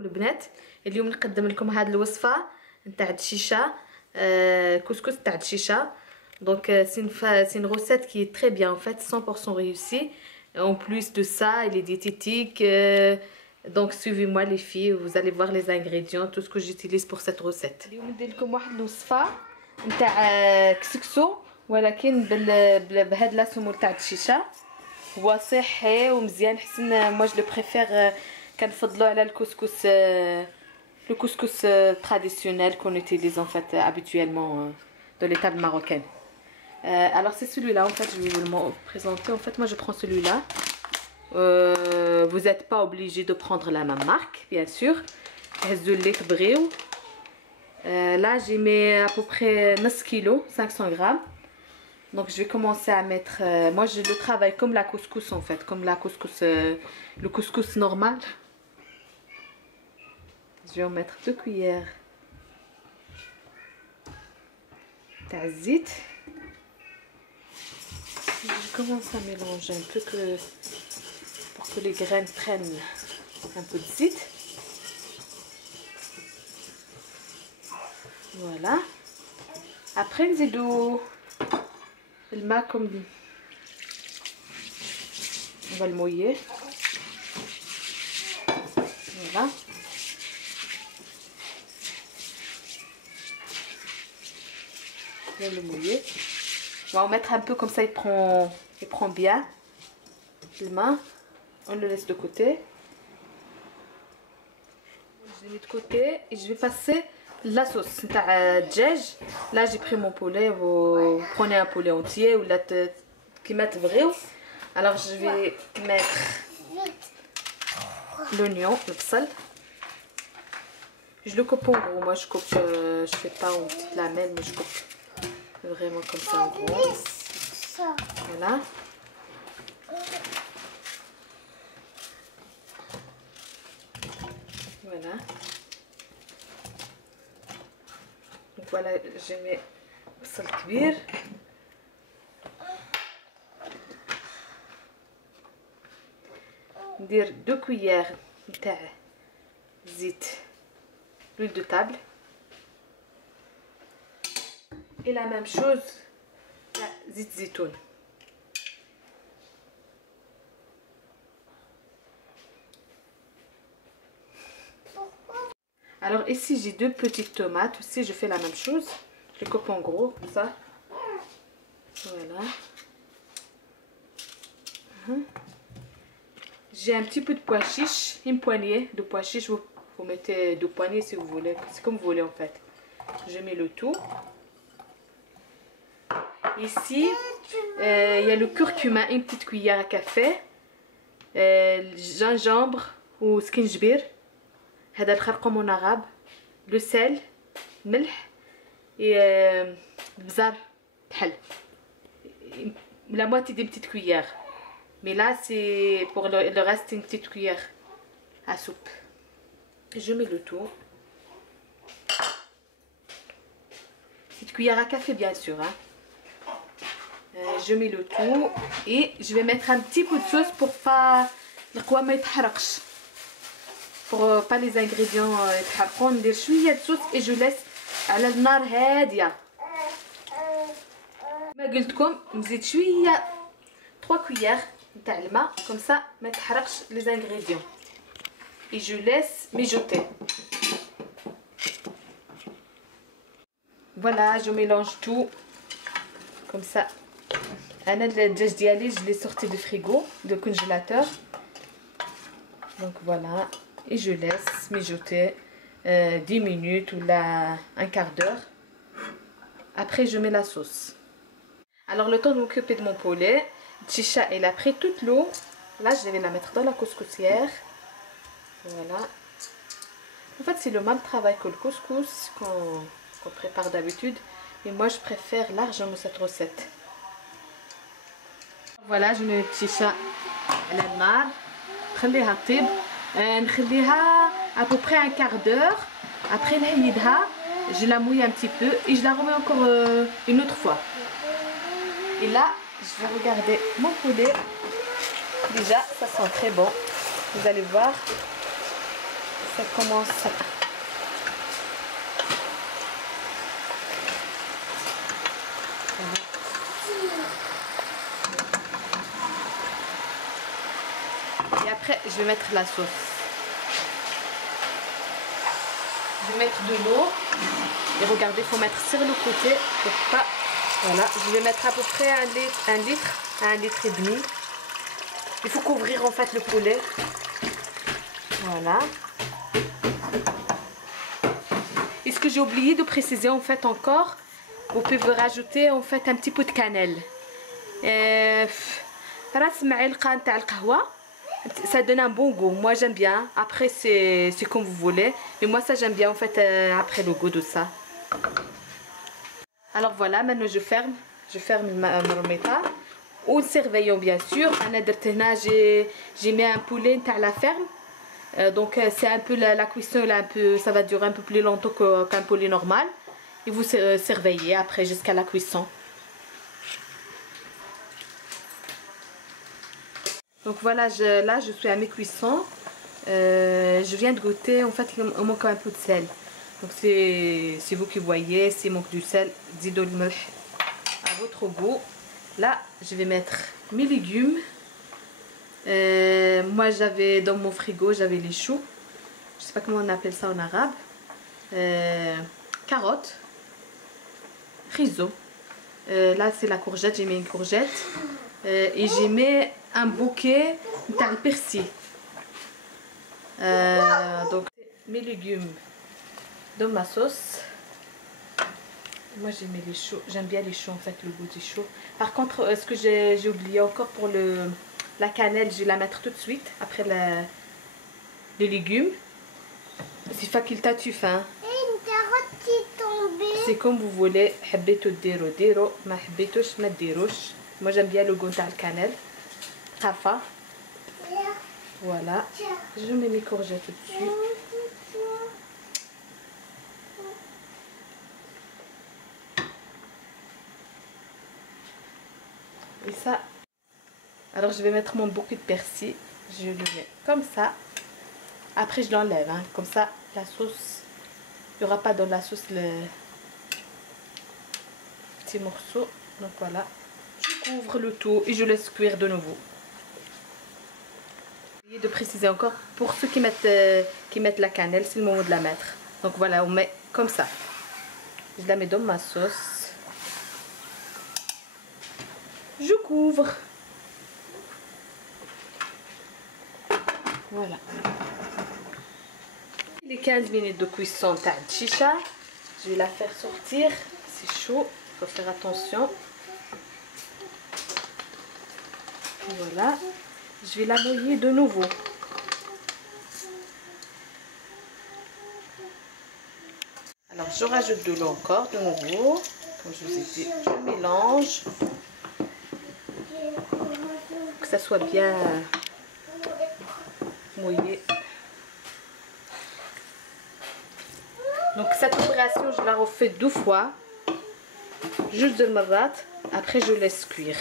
البنات اليوم نقدم لكم هذه الوصفه نتاع الدشيشه كسكس تاع الدشيشه. Donc c'est une recette qui est très bien en fait, 100% réussie. En plus de ça, il est diététique. Donc suivez-moi les filles, vous allez voir les ingrédients, tout ce que j'utilise pour cette recette. اليوم ندير لكم واحد الوصفه نتاع كسكسو ولكن بهاد لاسمول تاع الدشيشه. هو صحي ومزيان حسن. موا جو بريفير كنفضلو على الكسكس le couscous traditionnel qu'on utilise en fait habituellement dans les tables marocaines. Alors c'est celui-là en fait, je vais vous le présenter. En fait moi je prends celui-là. Vous n'êtes pas obligé de prendre la même marque bien sûr. Là j'ai mis à peu près 9 kg, 500 grammes. Donc je vais commencer à mettre, moi je le travaille comme la couscous en fait, comme la couscous, le couscous normal. Je vais en mettre 2 cuillères d'azit. Je commence à mélanger un peu pour que les graines prennent un peu de zit. Voilà. Après نزيدو الماء comme on va le mouiller. Voilà. Le mouiller. On va en mettre un peu comme ça, il prend bien le main. On le laisse de côté. Je l'ai mis de côté et je vais passer la sauce. Là j'ai pris mon poulet. Vous prenez un poulet entier ou la tête qui mette vrai. Alors je vais mettre l'oignon, le bsal. Je le coupe en gros. Moi je coupe, je fais pas en petite lamelle, mais je coupe vraiment comme ça en gros. Voilà. Voilà. Donc voilà, je mets بصل كبير. ندير 2 cuillères نتاع زيت l'huile de table. Et la même chose, la zit zitoun. Alors ici j'ai 2 petites tomates aussi, je fais la même chose. Je les coupe en gros, comme ça. Voilà. J'ai un petit peu de pois chiche, une poignée de pois chiche. Vous mettez 2 poignées si vous voulez, c'est comme vous voulez en fait. Je mets le tout. Ici, il y a le curcuma, une petite cuillère à café, gingembre ou skinjbir, هذا الخرقوم en arabe, le sel, ملح et بزار بحل, la moitié d'une petite cuillère. Mais là c'est pour le reste une petite cuillère à soupe. Je mets le tout. Petite cuillère à café bien sûr hein. Je mets le tout et je vais mettre un petit peu de sauce pour pas pas les ingrédients يتحرقوا. ندير شويه de sauce et je laisse على النار هاديه. ما قلت لكم نزيد شويه 3 cuillères نتاع الماء comme ça ما يتحرقش les ingrédients et je laisse mijoter. Voilà, je mélange tout comme ça. أنا الدجاج ديالي je l'ai sorti du frigo, du congélateur. Donc voilà, et je laisse mijoter 10 minutes ou là un quart d'heure. Après je mets la sauce. Alors le temps de m'occuper de mon poulet, Tchisha elle a pris toute l'eau. Là je vais la mettre dans la couscoussière. Voilà. En fait c'est le même travail que le couscous qu'on prépare d'habitude. Et moi je préfère largement cette recette. Voilà, je mets التشيشه على النار نخليها تطيب. نخليها à peu près un quart d'heure. Après نحيدها, je la mouille un petit peu et je la remets encore une autre fois. Et là je vais regarder mon poulet. Déjà ça sent très bon, vous allez voir, Ça commence. Voilà. Et après, je vais mettre la sauce. Je vais mettre de l'eau. Et regardez, il faut mettre sur le côté pour pas. Voilà, je vais mettre à peu près un litre à 1,5 litre. Il faut couvrir en fait le poulet. Voilà. Et ce que j'ai oublié de préciser en fait encore, vous pouvez rajouter en fait un petit peu de cannelle. Ça donne un bon goût. Moi j'aime bien. Après c'est comme vous voulez. Mais moi ça j'aime bien en fait après le goût de ça. Alors voilà, maintenant je ferme ma marmita. Ou surveillant bien sûr. J'ai mis un poulet à la ferme. Donc c'est un peu la cuisson là, ça va durer un peu plus longtemps qu'un poulet normal. Et vous surveillez après jusqu'à la cuisson. Donc voilà, là je suis à mes cuissons. Je viens de goûter, en fait il manque un peu de sel. Donc c'est vous qui voyez, s'il manque du sel, dites le melh à votre goût. Là je vais mettre mes légumes. Moi j'avais dans mon frigo, j'avais les choux. Je sais pas comment on appelle ça en arabe. Carottes. Riso. Là c'est la courgette, j'ai mis une courgette. Et j'ai mis un bouquet de persil. Donc mes légumes dans ma sauce. Moi j'ai mis les choux, j'aime bien les choux en fait, le goût des choux. Par contre ce que j'ai oublié encore pour la cannelle, je vais la mettre tout de suite après les légumes. C'est facultatif hein. C'est comme vous voulez. حبيتوا ديروا ما حبيتوش ما ديروش. Moi j'aime bien le goût de la cannelle. Rafa. Voilà. Je mets mes courgettes dessus. Et ça. Alors je vais mettre mon bouquet de persil. Je le mets comme ça. Après je l'enlève. Hein. Comme ça la sauce. Il n'y aura pas dans la sauce le petit morceau. Donc voilà. Je couvre le tout et je laisse cuire de nouveau. J'ai oublié de préciser encore, pour ceux qui mettent la cannelle, c'est le moment de la mettre. Donc voilà, on met comme ça. Je la mets dans ma sauce. Je couvre. Voilà. Les 15 minutes de cuisson de chicha, je vais la faire sortir. C'est chaud, il faut faire attention. Voilà, je vais la mouiller de nouveau. Alors je rajoute de l'eau encore de nouveau. Comme je vous ai dit, je mélange. Que ça soit bien mouillé. Donc cette opération je la refais 2 fois. Juste de marat. Après je laisse cuire.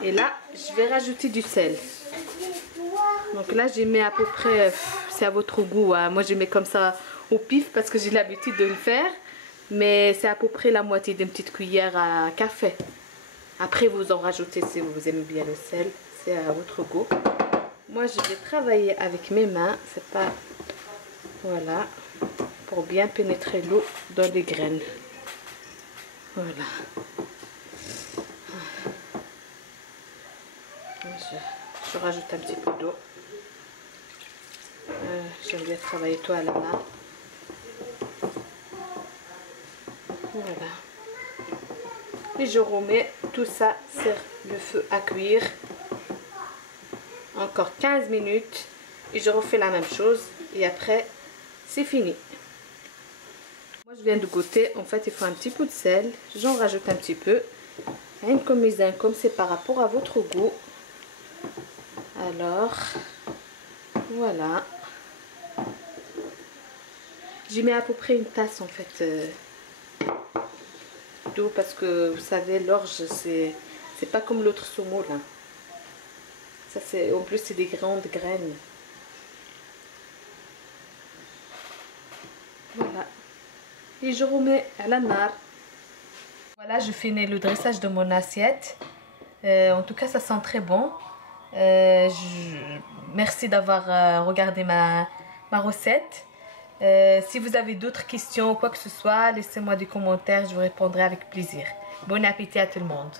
Et là, je vais rajouter du sel. Donc là, j'ai mis à peu près, c'est à votre goût. Hein. Moi, je mets comme ça au pif parce que j'ai l'habitude de le faire. Mais c'est à peu près la moitié d'une petite cuillère à café. Après, vous en rajoutez si vous aimez bien le sel. C'est à votre goût. Moi, je vais travailler avec mes mains. C'est pas... Voilà. Pour bien pénétrer l'eau dans les graines. Voilà. Je rajoute un petit peu d'eau. J'aime bien travailler tout à la main. Voilà. Et je remets tout ça sur le feu à cuire. Encore 15 minutes. Et je refais la même chose. Et après, c'est fini. Moi, je viens de goûter. En fait, il faut un petit peu de sel. J'en rajoute un petit peu. Comme c'est par rapport à votre goût. Alors, voilà. J'ai mis à peu près une tasse en fait d'eau parce que vous savez l'orge c'est pas comme l'autre saumon là. Ça, c'est, en plus, c'est des grandes graines. Voilà. Et je remets à la nar. Voilà, je finis le dressage de mon assiette. En tout cas, ça sent très bon. Merci d'avoir regardé ma recette. Si vous avez d'autres questions ou quoi que ce soit, laissez-moi des commentaires, je vous répondrai avec plaisir. Bon appétit à tout le monde.